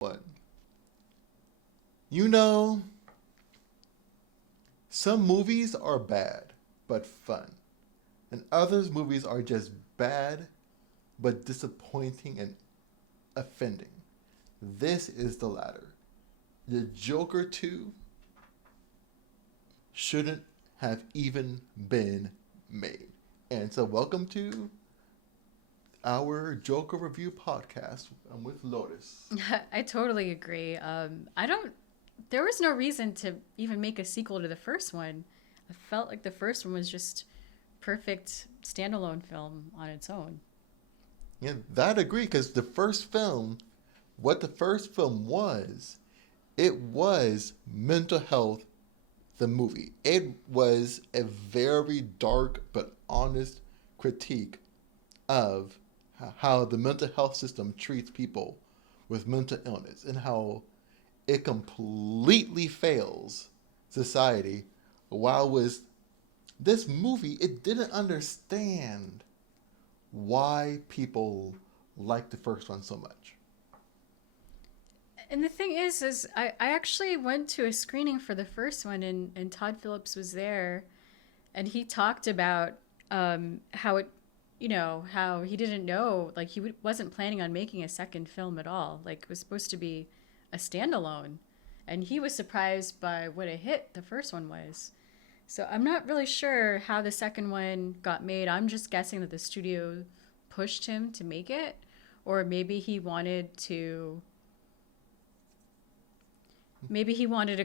What? You know, some movies are bad, but fun. And others movies are just bad, but disappointing and offending. This is the latter. The Joker 2 shouldn't have even been made. And so, welcome to our Joker review podcast. I'm with Lotus. I totally agree. I don't. There was no reason to even make a sequel to the first one. I felt like the first one was just perfect standalone film on its own. Yeah, that I agree because the first film, what the first film was, it was mental health, the movie. It was a very dark but honest critique of how the mental health system treats people with mental illness and how it completely fails society. While with this movie, it didn't understand why people like the first one so much. And the thing is I actually went to a screening for the first one, and Todd Phillips was there, and he talked about how it, how he didn't know, like wasn't planning on making a second film at all. Like it was supposed to be a standalone, and he was surprised by what a hit the first one was. So I'm not really sure how the second one got made. I'm just guessing that the studio pushed him to make it, or maybe he wanted to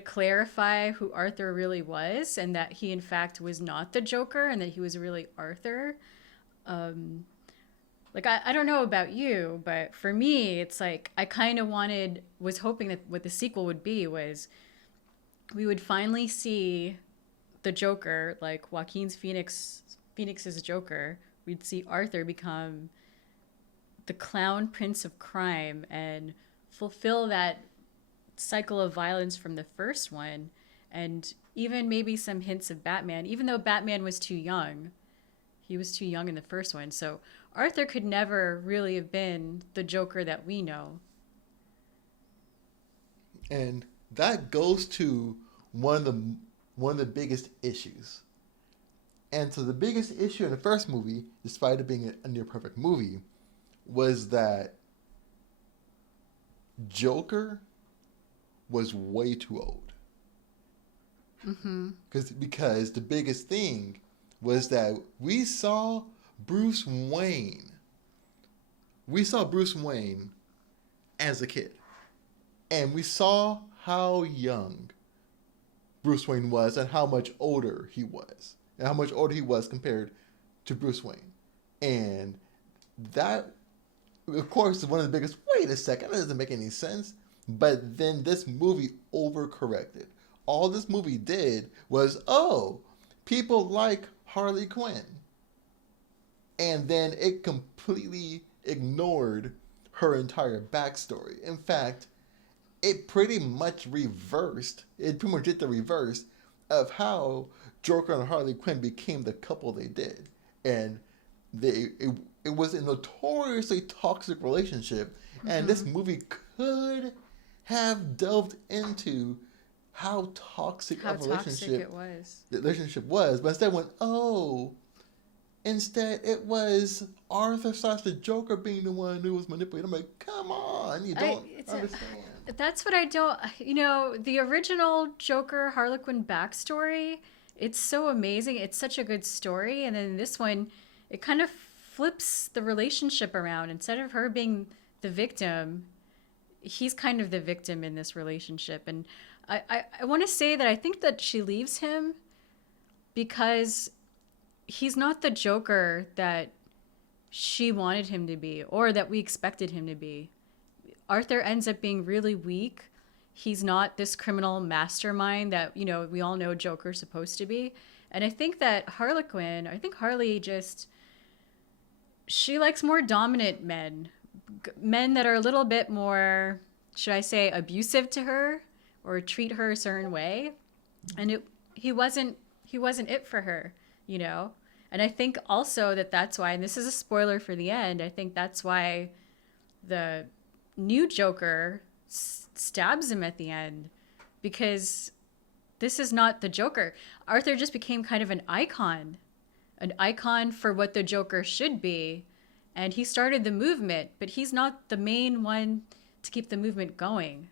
clarify who Arthur really was, and that he in fact was not the Joker and that he was really Arthur. Um, like I don't know about you, but for me, it's like I kind of was hoping that what the sequel would be was we would finally see the Joker, like Phoenix's Joker. We'd see Arthur become the clown prince of crime and fulfill that cycle of violence from the first one, and even maybe some hints of Batman, even though Batman was too young. He was too young in the first one. So Arthur could never really have been the Joker that we know. And that goes to one of the one of the biggest issues. And so the biggest issue in the first movie, despite it being a near perfect movie, was that Joker was way too old. Mm-hmm. Because the biggest thing was that Bruce Wayne. We saw Bruce Wayne as a kid. And we saw how young Bruce Wayne was and how much older he was. And how much older he was compared to Bruce Wayne. And that, of course, is one of the biggest, wait a second, that doesn't make any sense. But then this movie overcorrected. All this movie did was, oh, people like Harley Quinn. And then it completely ignored her entire backstory. In fact, it pretty much did the reverse of how Joker and Harley Quinn became the couple they did. And it was a notoriously toxic relationship. Mm-hmm. And this movie could have delved into how toxic it was. The relationship was, but instead it was Arthur / the Joker being the one who was manipulated. I'm like, come on, you don't understand. That's what I don't. The original Joker Harlequin backstory, it's so amazing. It's such a good story, and then this one, it kind of flips the relationship around. Instead of her being the victim, he's kind of the victim in this relationship. And I want to say that I think that she leaves him because he's not the Joker that she wanted him to be or that we expected him to be. Arthur ends up being really weak. He's not this criminal mastermind that, we all know Joker's supposed to be. And I think that Harley she likes more dominant men that are a little bit more, should I say, abusive to her or treat her a certain way. And he wasn't it for her, And I think also that's why, and this is a spoiler for the end, I think that's why the new Joker stabs him at the end, because this is not the Joker. Arthur just became kind of an icon for what the Joker should be. And he started the movement, but he's not the main one to keep the movement going.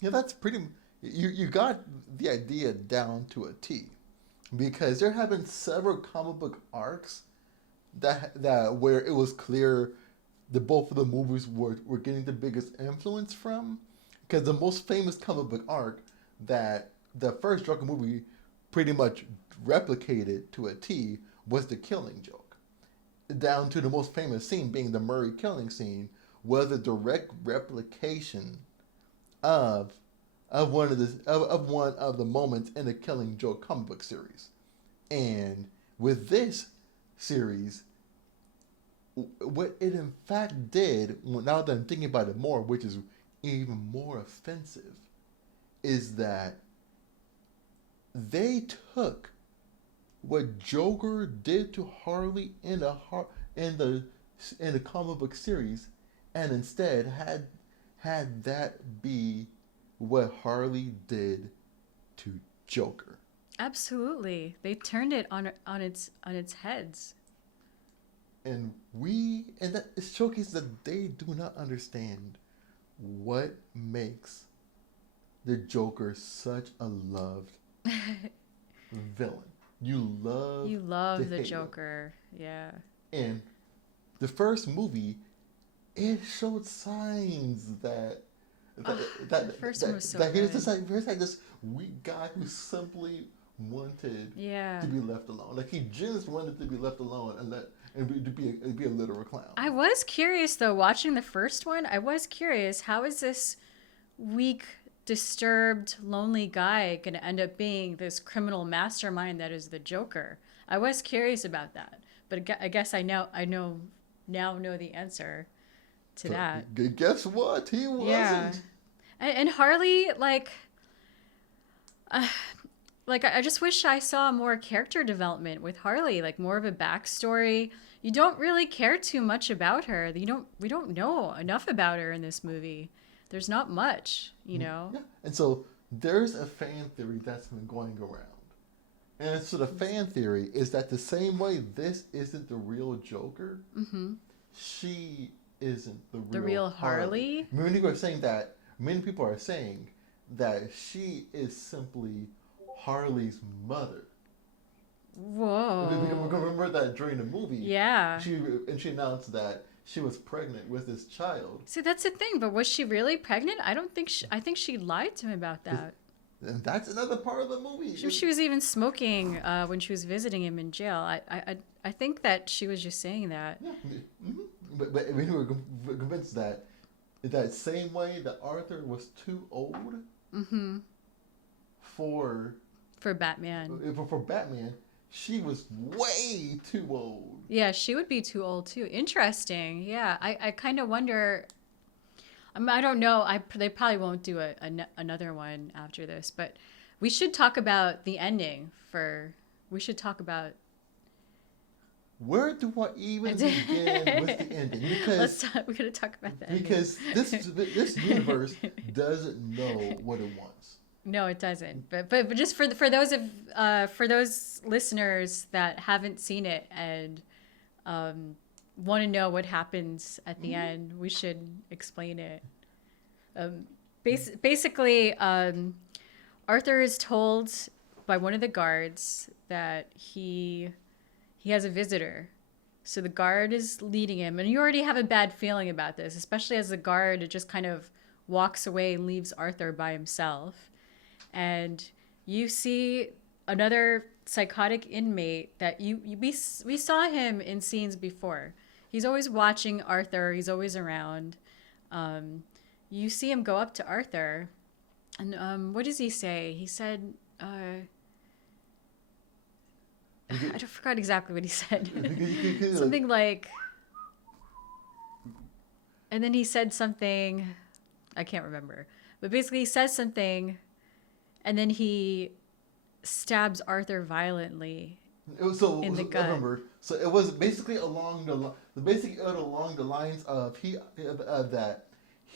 Yeah, that's pretty. You got the idea down to a T, because there have been several comic book arcs that where it was clear that both of the movies were getting the biggest influence from. Because the most famous comic book arc that the first Joker movie pretty much replicated to a T was the Killing Joke. Down to the most famous scene being the Murray killing scene was a direct replication of one of the moments in the Killing Joke comic book series. And with this series, what it in fact did, now that I'm thinking about it more, which is even more offensive, is that they took what Joker did to Harley in the comic book series, and instead had that be what Harley did to Joker. Absolutely, they turned it on its heads. And that it showcases that they do not understand what makes the Joker such a loved villain. You love the Joker, yeah. And the first movie, it showed signs that the first one was so that good. here's this weak guy who simply wanted to be left alone. Like, he just wanted to be left alone and to be a literal clown. I was curious, though, watching the first one. I was curious, how is this weak, disturbed, lonely guy going to end up being this criminal mastermind that is the Joker? I was curious about that, but I guess I now know the answer to that. Guess what? He wasn't. Yeah, and Harley, like I just wish I saw more character development with Harley, like more of a backstory. You don't really care too much about her. We don't know enough about her in this movie. There's not much, you know. Yeah. And so there's a fan theory that's been going around. And so the fan theory is that the same way this isn't the real Joker, she isn't the real Harley. Many people are saying that she is simply Harley's mother. Whoa. Remember that during the movie? Yeah. She announced that she was pregnant with this child. See, that's the thing. But was she really pregnant? I don't think. I think she lied to him about that. And that's another part of the movie. She was even smoking when she was visiting him in jail. I think that she was just saying that. Yeah. Mm-hmm. But we were convinced that that same way that Arthur was too old for Batman. For Batman, she was way too old. Yeah, she would be too old too. Interesting. Yeah, I kind of wonder. I don't know. They probably won't do another one after this, but we should talk about the ending. We should talk about. Where do I even begin with the ending? Because we're gonna talk about the ending. Because this universe doesn't know what it wants. No, it doesn't. But just for those listeners that haven't seen it and want to know what happens at the end, we should explain it. Basically, Arthur is told by one of the guards that he has a visitor. So the guard is leading him, and you already have a bad feeling about this, especially as the guard just kind of walks away and leaves Arthur by himself. And you see another psychotic inmate that we saw him in scenes before. He's always watching Arthur. He's always around. You see him go up to Arthur, and what does he say? He said, I forgot exactly what he said. Something like, and then he said something, I can't remember. But basically he says something, and then he stabs Arthur violently in the gut. I remember. So it was basically along the lines of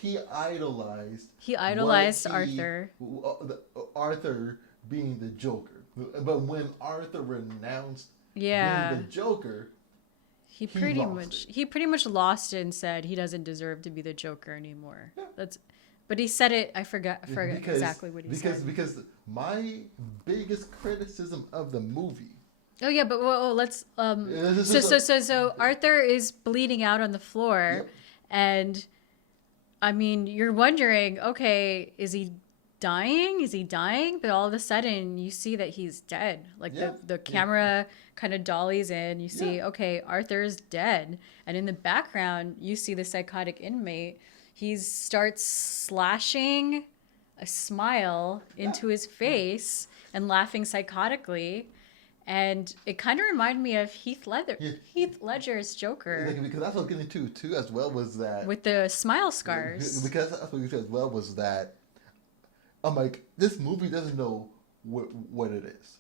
he idolized. He idolized what Arthur. Arthur being the Joker. But when Arthur renounced being Yeah. the Joker, He he pretty lost much it. he pretty much lost it and said he doesn't deserve to be the Joker anymore. Yeah. But he said it. I forgot exactly what he said. Because my biggest criticism of the movie. Oh yeah, but let's This so is so so so Arthur is bleeding out on the floor, Yep. and I mean you're wondering, okay, is he dying? Is he dying? But all of a sudden you see that he's dead. Like Yeah. the camera kind of dollies in. You see, Yeah. okay, Arthur's dead, and in the background you see the psychotic inmate. He starts slashing a smile into his face and laughing psychotically. And it kind of reminded me of Heath Ledger's Joker Like, because that's what I was getting to too as well was that with the smile scars. because that's what you said as well was that I'm like this movie doesn't know what it is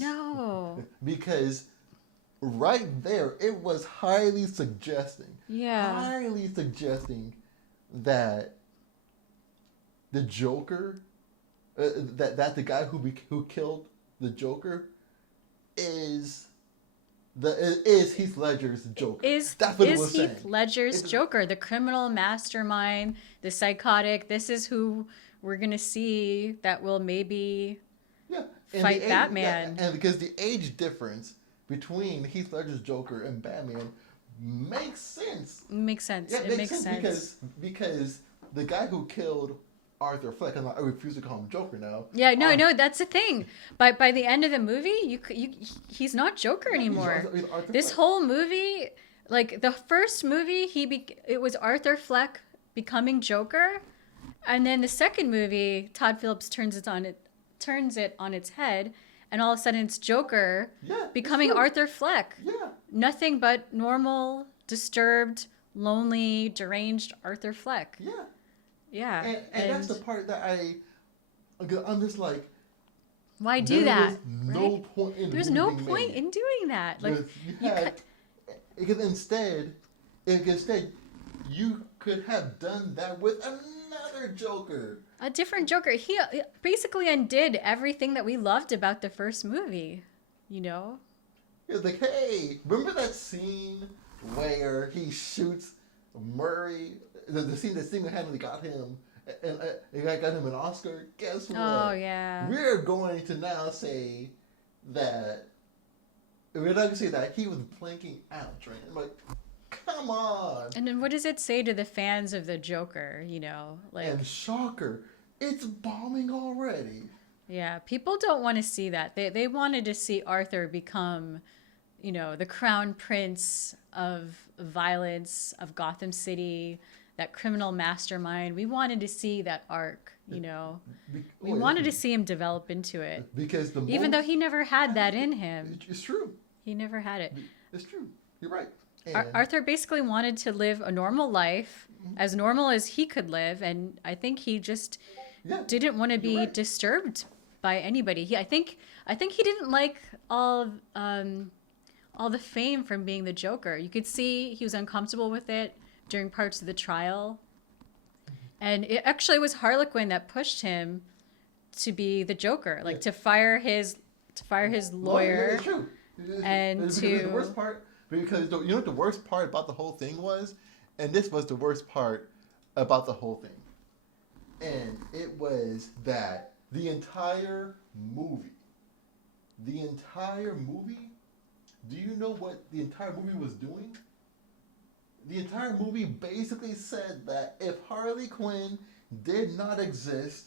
No. because right there it was highly suggesting Yeah. that the Joker that the guy who killed the Joker is Heath Ledger's Joker. That's what it was Heath saying. Ledger's Joker, the criminal mastermind, the psychotic. This is who we're gonna see that will maybe Yeah, fight Batman. and because the age difference between Heath Ledger's Joker and Batman makes sense. makes sense. Yeah, It makes sense. because the guy who killed Arthur Fleck, and I refuse to call him Joker now. Yeah, no, that's the thing. By the end of the movie, he's not Joker anymore. He's Arthur This Fleck. whole movie, like the first movie, it was Arthur Fleck becoming Joker, and then the second movie, Todd Phillips turns it on its head, and all of a sudden it's Joker Yeah, becoming it's true. Arthur Fleck. Yeah, Nothing but normal, disturbed, lonely, deranged Arthur Fleck. yeah. Yeah, And that's the part that I'm just like, why do there that? was no right? point in There's the no movie point made. in doing that. Like You you had, cut- because instead you could have done that with another Joker. a different Joker. He basically undid everything that we loved about the first movie. You know? He was like, hey, remember that scene where he shoots Murray? The scene that single-handedly got him, and got him an Oscar. Guess what? Oh yeah. We're going to now say that we're not going to say that he was blanking out, right? I'm like, come on. And then what does it say to the fans of the Joker? You know, like And shocker, it's bombing already. yeah, people don't want to see that. They wanted to see Arthur become, you know, the crown prince of violence of Gotham City, that criminal mastermind. We wanted to see that arc, you know. We wanted to see him develop into it. Because Even though he never had that in him. It's true. He never had it. It's true. You're right. And Arthur basically wanted to live a normal life, as normal as he could live, and I think he just yeah, didn't want to be you're right. disturbed by anybody. I think he didn't like all the fame from being the Joker. You could see he was uncomfortable with it during parts of the trial, and it actually was Harlequin that pushed him to be the Joker, like to fire his lawyer. It's true. And Because to- the worst part, because you know what the worst part about the whole thing was, and this was the worst part about the whole thing, and it was that the entire movie. Do you know what the entire movie was doing? The entire movie basically said that if Harley Quinn did not exist,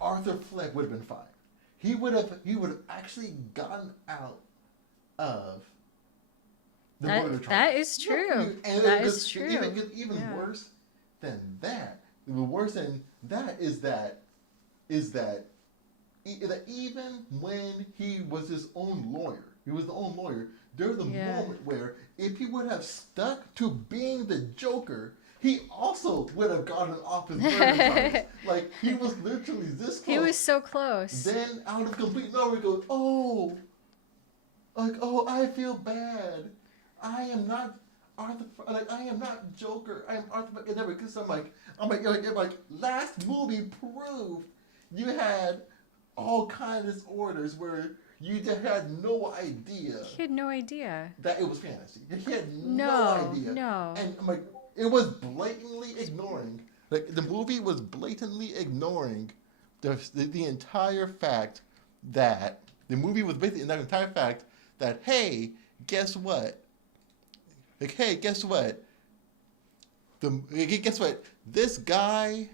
Arthur Fleck would have been fine. He would have actually gotten out of the murder trial. That is true. That is true. Even Yeah. worse than that. Worse than that is that even when he was his own lawyer, there was a Yeah. moment where if he would have stuck to being the Joker, he also would have gotten off his murder charges. Like, he was literally this close. He was so close. Then, out of complete nowhere, he goes, I feel bad. Arthur, like I am not Joker. I am Arthur. And never because I'm like, last movie proved you had all kinds of orders where you just had no idea He had no idea. that it was fantasy. He had no No, idea. no. And I'm like, it was blatantly ignoring. Like the movie was blatantly ignoring the entire fact that the movie was basically the entire fact that hey, guess what? Like hey, guess what? Guess what? This guy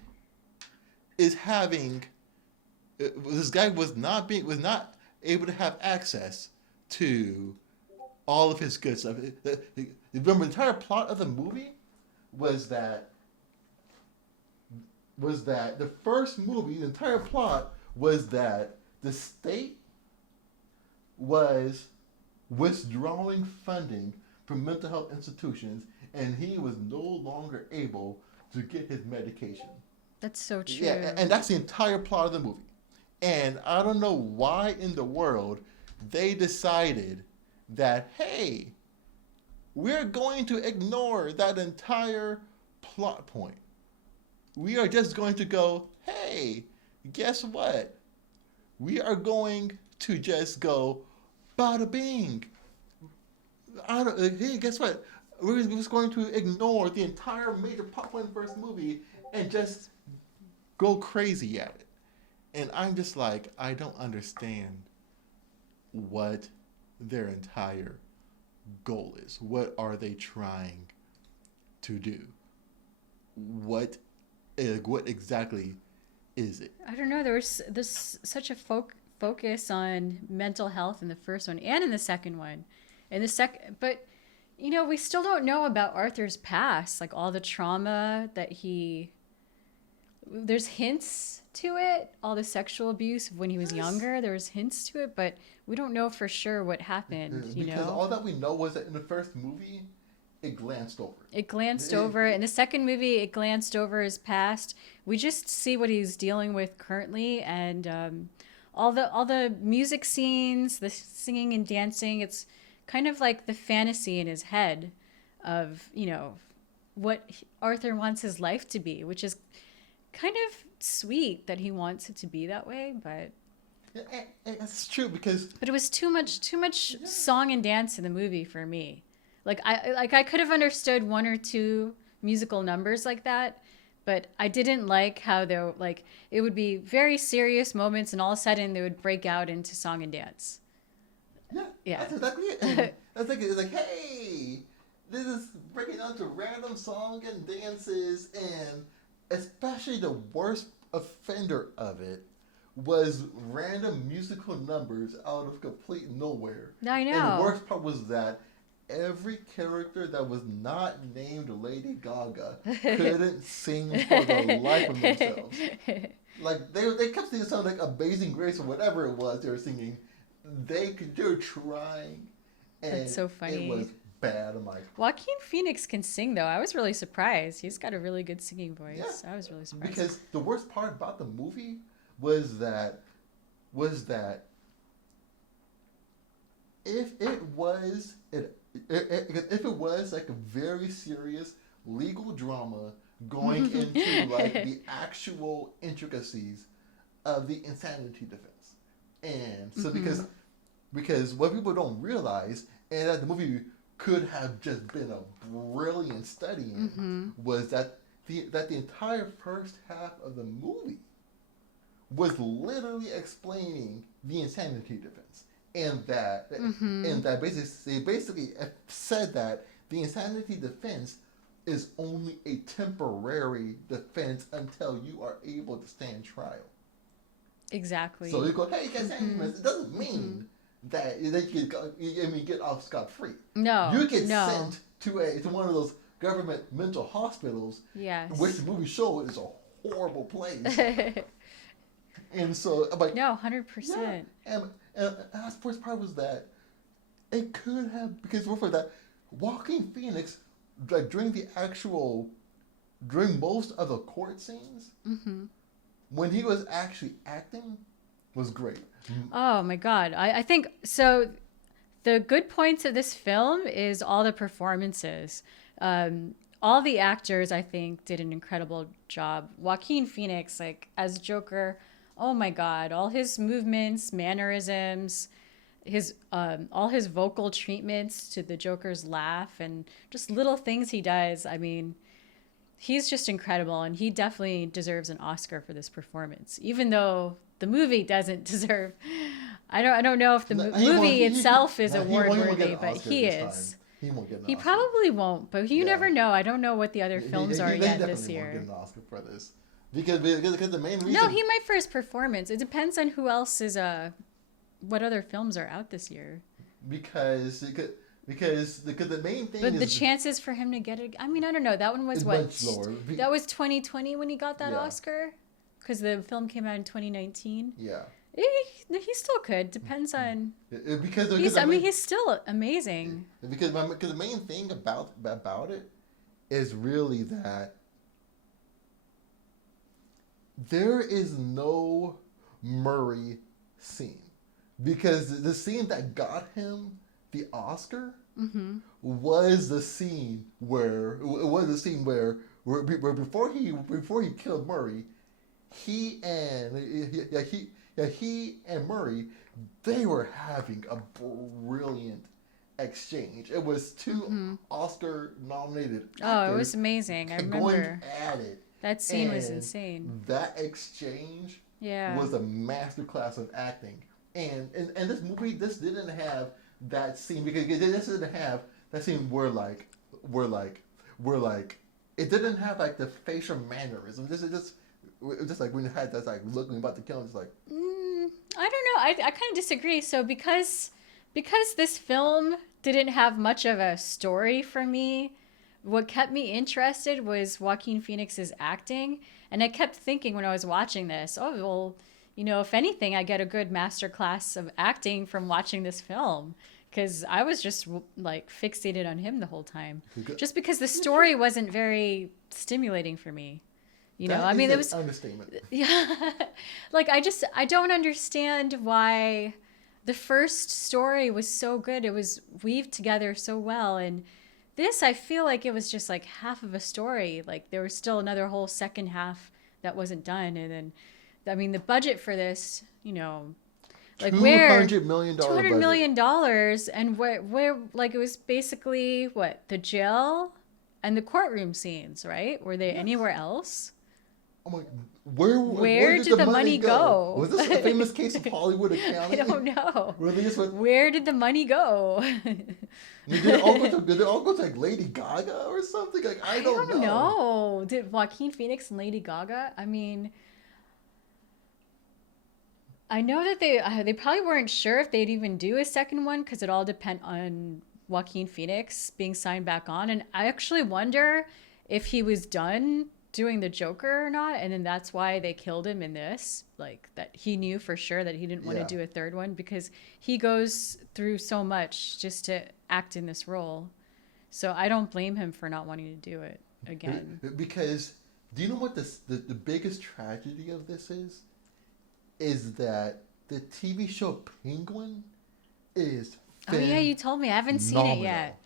is having. This guy was not able to have access to all of his good stuff. Remember, the entire plot of the movie was that the first movie, the entire plot was that the state was withdrawing funding from mental health institutions, and he was no longer able to get his medication. That's so true. Yeah, and that's the entire plot of the movie. And I don't know why in the world they decided that, hey, we're going to ignore that entire plot point. We are just going to go, hey, guess what? We are going to just go, bada bing. Hey, guess what? We're just going to ignore the entire major plot point of the first movie and just go crazy at it. And I'm just like, I don't understand what their entire goal is. What are they trying to do? What exactly is it? I don't know. There was such a focus on mental health in the first one and in the second one. But we still don't know about Arthur's past, like all the trauma that there's hints to it, all the sexual abuse when he was younger. There was hints to it, but we don't know for sure what happened. Because all that we know was that in the first movie, it glanced over. It glanced over. In the second movie, it glanced over his past. We just see what he's dealing with currently, and all the music scenes, the singing and dancing. It's kind of like the fantasy in his head of what Arthur wants his life to be, which is kind of sweet that he wants it to be that way, but that's true because it was too much song and dance in the movie for me. Like I could have understood one or two musical numbers like that, but I didn't like how it would be very serious moments and all of a sudden they would break out into song and dance. Yeah. That's exactly it. And it's like, hey, this is breaking out to random song and dances, and especially the worst offender of it was random musical numbers out of complete nowhere. I know. And the worst part was that every character that was not named Lady Gaga couldn't sing for the life of themselves. Like they kept singing something like Amazing Grace or whatever it was they were singing. They were trying, and that's so funny. It was bad. I'm like, Joaquin Phoenix can sing though. I was really surprised. He's got a really good singing voice. Yeah. I was really surprised. Because the worst part about the movie was that if it was like a very serious legal drama going into like the actual intricacies of the insanity defense. And so because what people don't realize, and that the movie could have just been a brilliant study in, was that the entire first half of the movie was literally explaining the insanity defense, and that basically said that the insanity defense is only a temporary defense until you are able to stand trial. Exactly. So you go, hey, you get sentenced. It doesn't mean that you get off scot-free. No. You get sent to one of those government mental hospitals. Yes. Which the movie showed is a horrible place. And so I'm like, no, 100%. Yeah. And the first part was that it could have, because before that, Joaquin Phoenix, like during most of the court scenes, when he was actually acting, was great. Oh my God. I think, so the good points of this film is all the performances. All the actors, I think, did an incredible job. Joaquin Phoenix, like as Joker, oh my God, all his movements, mannerisms, his all his vocal treatments to the Joker's laugh, and just little things he does. I mean, he's just incredible, and he definitely deserves an Oscar for this performance, even though the movie doesn't deserve. I don't know if the movie itself is award worthy, but he is. He won't get an He Oscar. probably won't, but you never know. I don't know what the other films are yet this year. He definitely won't get an Oscar for this because the main reason. No, he might for his performance. It depends on who else is what other films are out this year. Because the main thing. But the chances for him to get it, I mean, I don't know. That one was what? Much lower. That was 2020 when he got that Oscar, because the film came out in 2019. Yeah. He still could. Depends on because he's still amazing. Because the main thing about it is really that there is no Murray scene, because the scene that got him the Oscar was the scene where before he killed Murray, he and Murray, they were having a brilliant exchange. It was two Oscar-nominated actors. Oh, it was amazing. I remember. Going at it. That scene was insane. That exchange was a masterclass of acting. And this movie, this didn't have that scene, because this didn't have that scene where it didn't have like the facial mannerism. This is just like when you had that like looking about to kill him, it's like I don't know. I kind of disagree. So because this film didn't have much of a story for me, what kept me interested was Joaquin Phoenix's acting, and I kept thinking when I was watching this, oh well, if anything, I get a good masterclass of acting from watching this film, because I was just like fixated on him the whole time, just because the story wasn't very stimulating for me. I mean, it was understatement. Yeah, like I don't understand why the first story was so good. It was weaved together so well, and this, I feel like it was just like half of a story. Like there was still another whole second half that wasn't done, and then, I mean, the budget for this, like $200 million. $200 million, and where like it was basically what, the jail and the courtroom scenes, right? Were they anywhere else? I'm like, where did the money go? Was this a famous case of Hollywood accounting? I don't know. Went, where did the money go? did it all go to like Lady Gaga or something? Like I don't know. Did Joaquin Phoenix and Lady Gaga? I mean, I know that they probably weren't sure if they'd even do a second one, because it all depend on Joaquin Phoenix being signed back on, and I actually wonder if he was done doing the Joker or not, and then that's why they killed him in this, like that he knew for sure that he didn't want to do a third one, because he goes through so much just to act in this role. So I don't blame him for not wanting to do it again. Because do you know what the biggest tragedy of this is that the TV show Penguin is oh yeah, you told me. I haven't seen it yet.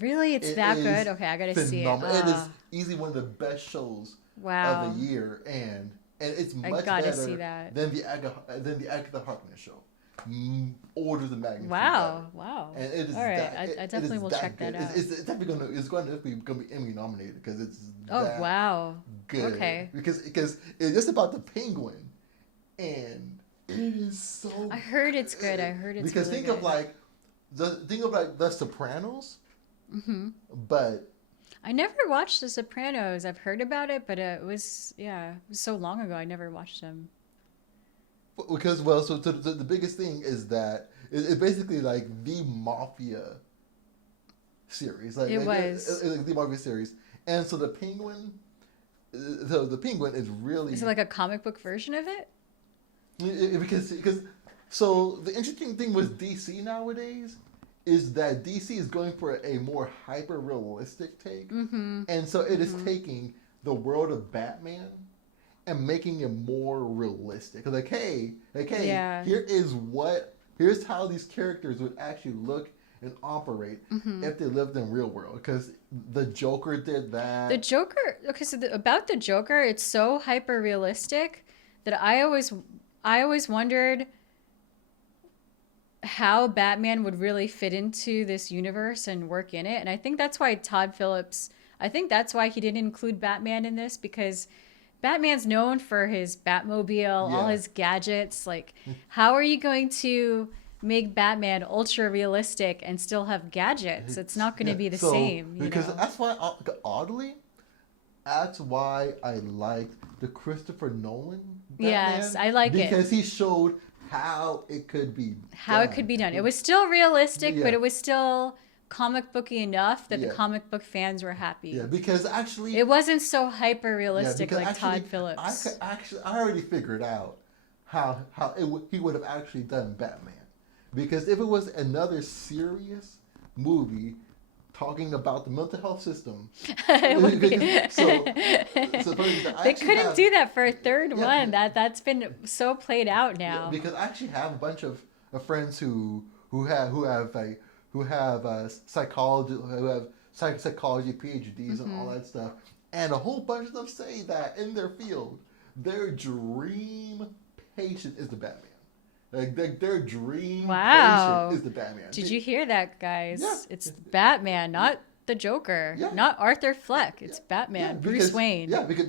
Really? It's that good? Okay, I gotta see it. It is easily one of the best shows of the year, and it's much better than the Agatha Harkness show. Orders of magnitude. Wow. And it is all right. I definitely will check that out. It's definitely gonna be Emmy nominated, because it's good. Okay. Because it's just about the penguin, and it is so. I heard it's good. Because really think of like The Sopranos. Mm-hmm. But I never watched The Sopranos. I've heard about it, but it was so long ago. I never watched them. Because so the biggest thing is that it's basically like the Mafia series. Like the Mafia series, and so the Penguin. So the Penguin is really. Is it like a comic book version of it? Because so the interesting thing with DC nowadays is that DC is going for a more hyper-realistic take. Mm-hmm. And so it is taking the world of Batman and making it more realistic. Like, hey, here's how these characters would actually look and operate if they lived in real world. Because the Joker did that. The Joker, okay, so about the Joker, it's so hyper realistic that I always wondered how Batman would really fit into this universe and work in it. And I think that's why Todd Phillips, I think that's why he didn't include Batman in this, because Batman's known for his Batmobile, all his gadgets. Like, how are you going to make Batman ultra realistic and still have gadgets? It's not going to be the same. Because that's why, oddly, that's why I liked the Christopher Nolan Batman. Yes, I like it. Because he showed how it could be done. It was still realistic, but it was still comic booky enough that the comic book fans were happy. Yeah, because actually it wasn't so hyper realistic like Todd Phillips. I already figured out how he would have actually done Batman. Because if it was another serious movie talking about the mental health system, they couldn't do that for a third one. That's been so played out now. Yeah, because I actually have a bunch of friends who have psychology PhDs and all that stuff, and a whole bunch of them say that in their field, their dream patient is the Batman. Like their dream patient is the Batman. Did you hear that, guys? Yeah. It's Batman, not the Joker, not Arthur Fleck. It's Batman, Bruce Wayne. Yeah, because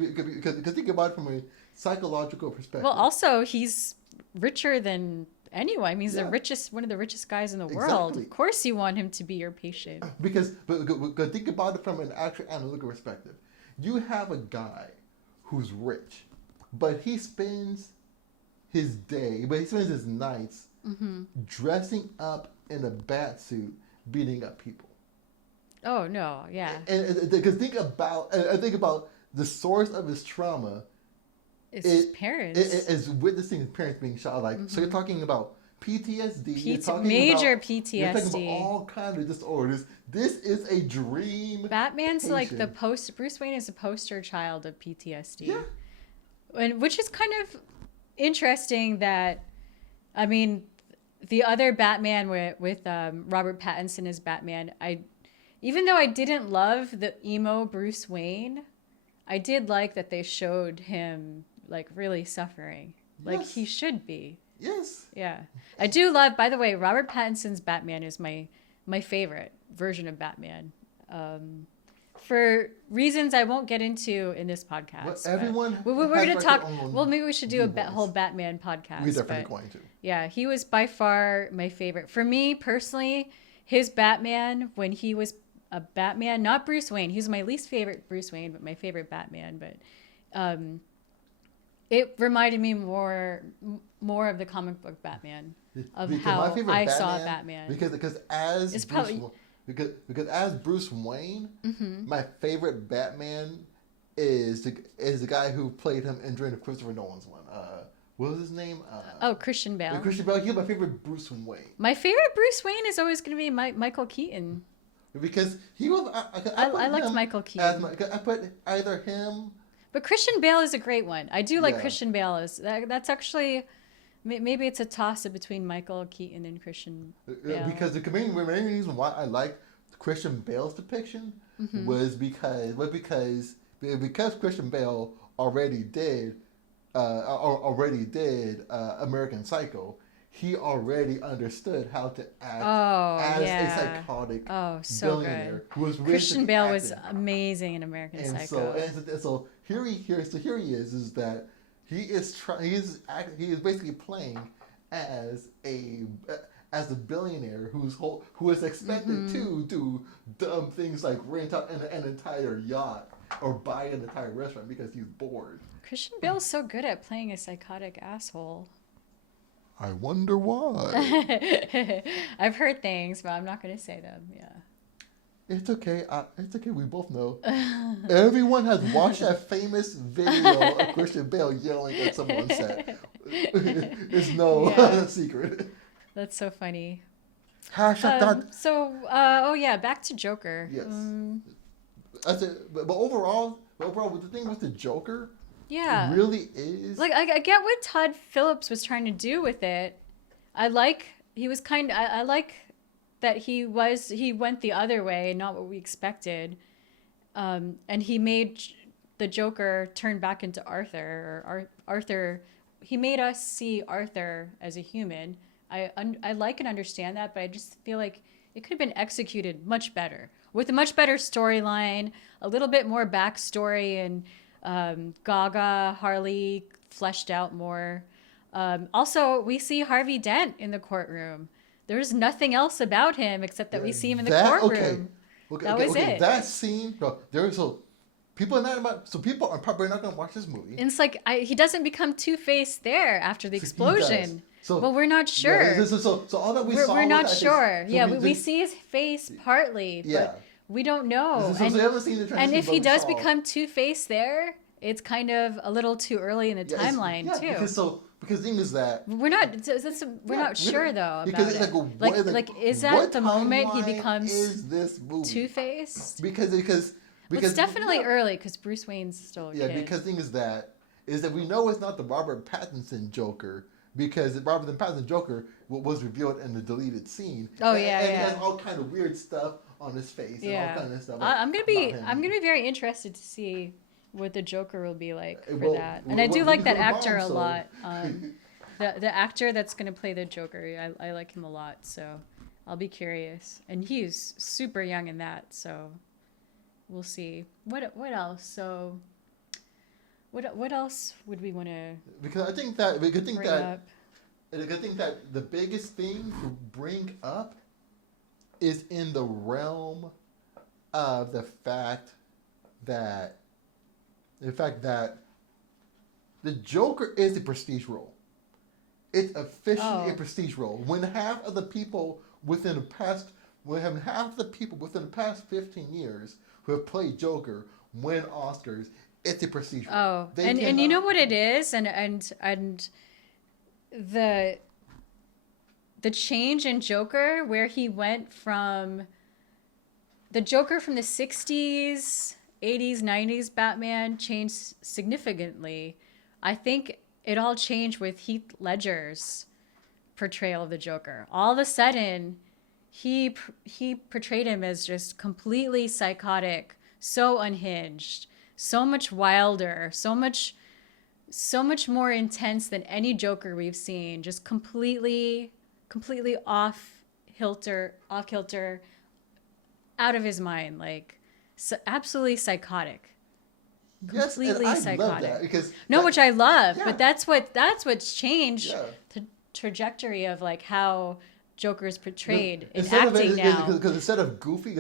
think about it from a psychological perspective. Well, also he's richer than anyone. I mean, he's one of the richest guys in the world. Of course, you want him to be your patient. Because think about it from an actual analytical perspective. You have a guy who's rich, but he spends his nights dressing up in a bat suit, beating up people. Oh no, yeah. And because think about the source of his trauma. His parents. Is witnessing his parents being shot. So you're talking about PTSD. You're talking PTSD. You're talking about all kinds of disorders. This is a dream. Batman's patient. like Bruce Wayne is a poster child of PTSD. Yeah. And which is kind of interesting that, I mean, the other Batman with Robert Pattinson as Batman, even though I didn't love the emo Bruce Wayne, I did like that they showed him like really suffering, like he should be. Yes. Yeah, I do love. By the way, Robert Pattinson's Batman is my favorite version of Batman. For reasons I won't get into in this podcast. Well, we're going to talk. Well, maybe we should do a whole Batman podcast. We're definitely going to. Yeah, he was by far my favorite. For me personally, his Batman when he was a Batman, not Bruce Wayne. He was my least favorite Bruce Wayne, but my favorite Batman. But it reminded me more of the comic book Batman of how I saw Batman. Because as Bruce Wayne, my favorite Batman is the guy who played him during the Christopher Nolan's one. What was his name? Christian Bale. Christian Bale. He's my favorite Bruce Wayne. My favorite Bruce Wayne is always going to be Michael Keaton. Because he was. I liked Michael Keaton. I put either him. But Christian Bale is a great one. I do like Christian Bale. That's actually. Maybe it's a toss-up between Michael Keaton and Christian Bale. Because the main reason why I like Christian Bale's depiction was because Christian Bale already did American Psycho. He already understood how to act as a psychotic billionaire. Good. Christian Bale was amazing in American Psycho. So here he is that he is basically playing as a billionaire who is expected to do dumb things like rent out an entire yacht or buy an entire restaurant because he's bored. Christian Bale's so good at playing a psychotic asshole. I wonder why. I've heard things, but I'm not going to say them. Yeah. It's okay. It's okay. We both know. Everyone has watched that famous video of Christian Bale yelling at someone on set. It's no secret. That's so funny. Back to Joker. Yes. But overall, the thing with the Joker. Yeah. It really is. Like, I get what Todd Phillips was trying to do with it. I like that he went the other way, not what we expected, and he made the Joker turn back into Arthur, Arthur. He made us see Arthur as a human. I like and understand that, but I just feel like it could have been executed much better with a much better storyline, a little bit more backstory, and Gaga, Harley fleshed out more. Also, we see Harvey Dent in the courtroom. There's nothing else about him except that we see him in the courtroom. That was it. That scene, bro. People are probably not gonna watch this movie. And it's like he doesn't become Two-Face there after the explosion. Well, we're not sure. Yeah, so all that we're not sure. We see his face partly, but we don't know. So you haven't seen the transition, and if he does become Two-Face there, it's kind of a little too early in the timeline too. Because the thing is that we're not sure though about it. Like is that the moment he becomes Two-Face? Because it's definitely early because Bruce Wayne's still a kid. Because the thing is that we know it's not the Robert Pattinson Joker, because the Robert Pattinson Joker was revealed in the deleted scene. Oh and it has all kind of weird stuff on his face and all kind of stuff. I'm gonna be very interested to see what the Joker will be like for that. And I do like that actor a lot. The actor that's gonna play the Joker, I like him a lot. So I'll be curious. And he's super young in that, so we'll see. What else? So what else would we want to? Because I think that the biggest thing to bring up is in the realm of the fact that the Joker is a prestige role. It's officially a prestige role. When half of the people within the past 15 years who have played Joker win Oscars, it's a prestige role. Oh, and you know what it is, and the change in Joker, where he went from the Joker from the 60s, 80s, 90s Batman changed significantly. I think it all changed with Heath Ledger's portrayal of the Joker. All of a sudden, he portrayed him as just completely psychotic, so unhinged, so much wilder, so much more intense than any Joker we've seen. Just completely off kilter, out of his mind, like absolutely psychotic. Completely psychotic. Love that because which I love, but that's what's changed the trajectory of like how Joker is portrayed in acting now. Because instead of being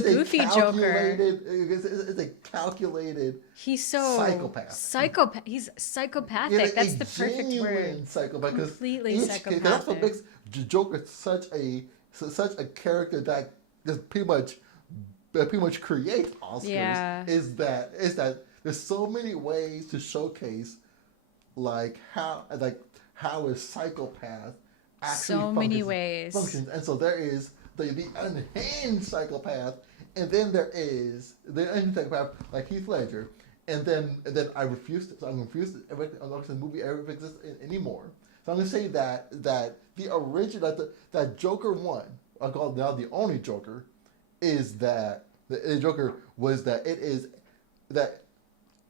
goofy Joker, it's a calculated. He's so psychopath. He's psychopathic. That's the perfect word. Psychopath. Completely psychopathic. That's what makes Joker such a character that just pretty much creates Oscars. Yeah. Is that there's so many ways to showcase how a psychopath actually so many ways functions. And so there is the unhinged psychopath, and then there is the unhinged psychopath like Heath Ledger, and then I refuse to. So I'm refused to ever watch the movie ever exists anymore. So I'm gonna say that the original that Joker one, I call it now the only Joker, is that the Joker was that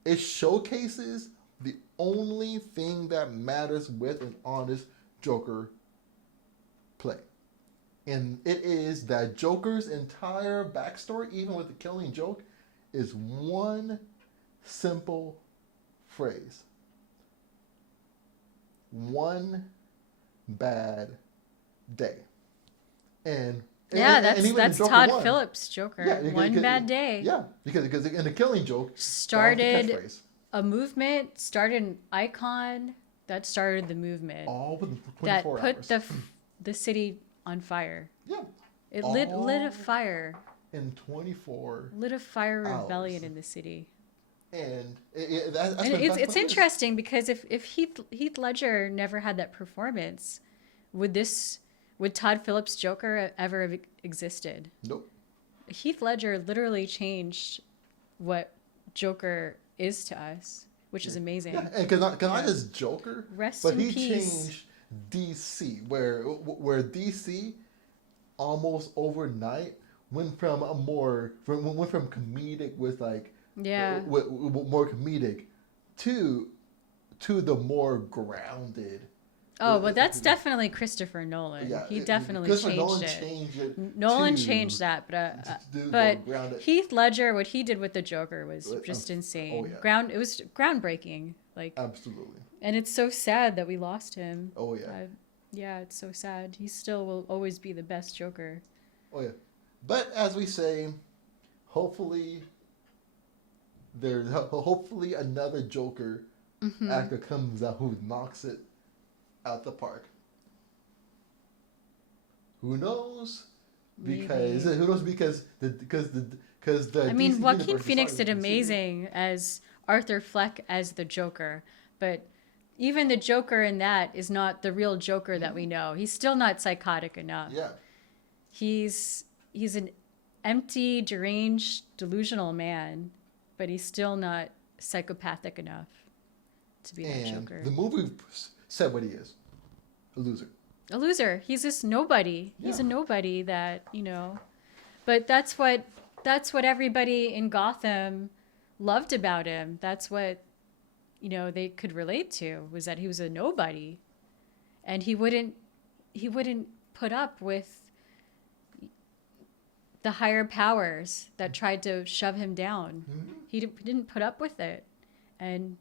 it showcases the only thing that matters with an honest Joker play. And it is that Joker's entire backstory, even with the killing joke, is one simple phrase. One bad day. That's Todd Phillips' Joker. Yeah, one bad day. Yeah, because in the killing joke started a movement, started an icon that started the movement. All within 24 that hours. Put the city on fire. Yeah. It lit a fire. In 24 lit a fire hours. Rebellion in the city. And it's interesting because if Heath Ledger never had that performance, would Todd Phillips' Joker ever have existed? Nope. Heath Ledger literally changed what Joker is to us, which is amazing. Yeah, and not just Joker, Rest but in he peace. changed DC, where DC almost overnight went from went from comedic with like Yeah. more comedic to the more grounded. Oh, but that's definitely Christopher Nolan. Yeah, He definitely Christopher changed Nolan it. changed it Nolan to changed that, the more but grounded. Heath Ledger, what he did with the Joker was just Oh insane. yeah, It was groundbreaking. Like, absolutely. and it's so sad that we lost him. Oh yeah, Yeah, it's so sad. He still will always be the best Joker. oh yeah. But as we say, hopefully hopefully another Joker actor comes out who knocks it out the park. Who knows? Because Maybe. who knows? Because the I mean, DC Joaquin universe is Phoenix starting did to consider- amazing as Arthur Fleck as the Joker, but even the Joker in that is not the real Joker that we know. He's still not psychotic enough. Yeah, He's an empty, deranged, delusional man, but he's still not psychopathic enough to be that and Joker. the movie said what he is, a loser. A loser. He's this nobody. He's a Yeah. nobody that, you know. But that's what everybody in Gotham loved about him. That's what, you know, they could relate to, was that he was a nobody. And he wouldn't put up with the higher powers that tried to shove him down. Mm-hmm. He didn't put up with it. And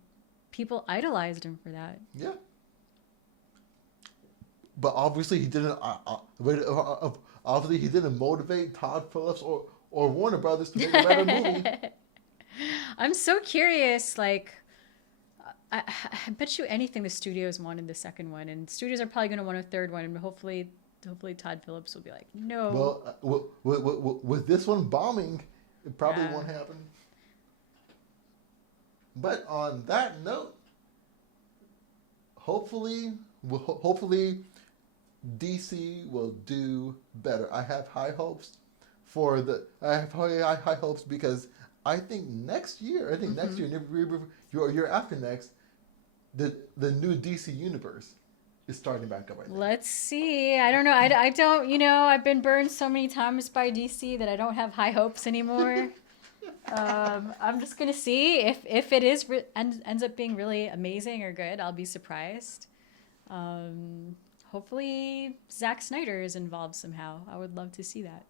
people idolized him for that. Yeah. But obviously he didn't. Obviously he didn't motivate Todd Phillips or Warner Brothers to make a better movie. I'm so curious. Like, I bet you anything the studios wanted the second one, and studios are probably going to want a third one, and hopefully Todd Phillips will be like, no. Well, with this one bombing, it probably Yeah. won't happen. But on that note, hopefully DC will do better. I have high hopes I have high hopes because I think next year, year after next, the new DC universe is starting back up. I think. Let's see. I don't know. I don't, you know, I've been burned so many times by DC that I don't have high hopes anymore. I'm just going to see if it is ends up being really amazing or good. I'll be surprised. Hopefully Zack Snyder is involved somehow. I would love to see that.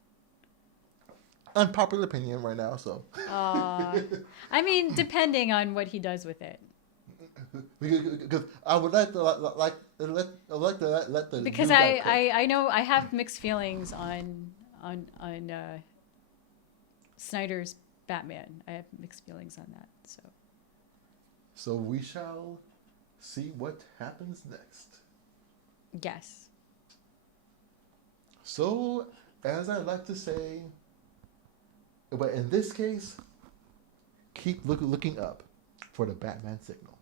Unpopular opinion right now, so. I mean, depending on what he does with it. Because I would let the Because new guy cook. I know I have mixed feelings on Snyder's Batman. I have mixed feelings on that. So we shall see what happens next. Yes. So, as I like to say, but in this case, keep looking up for the Batman signal.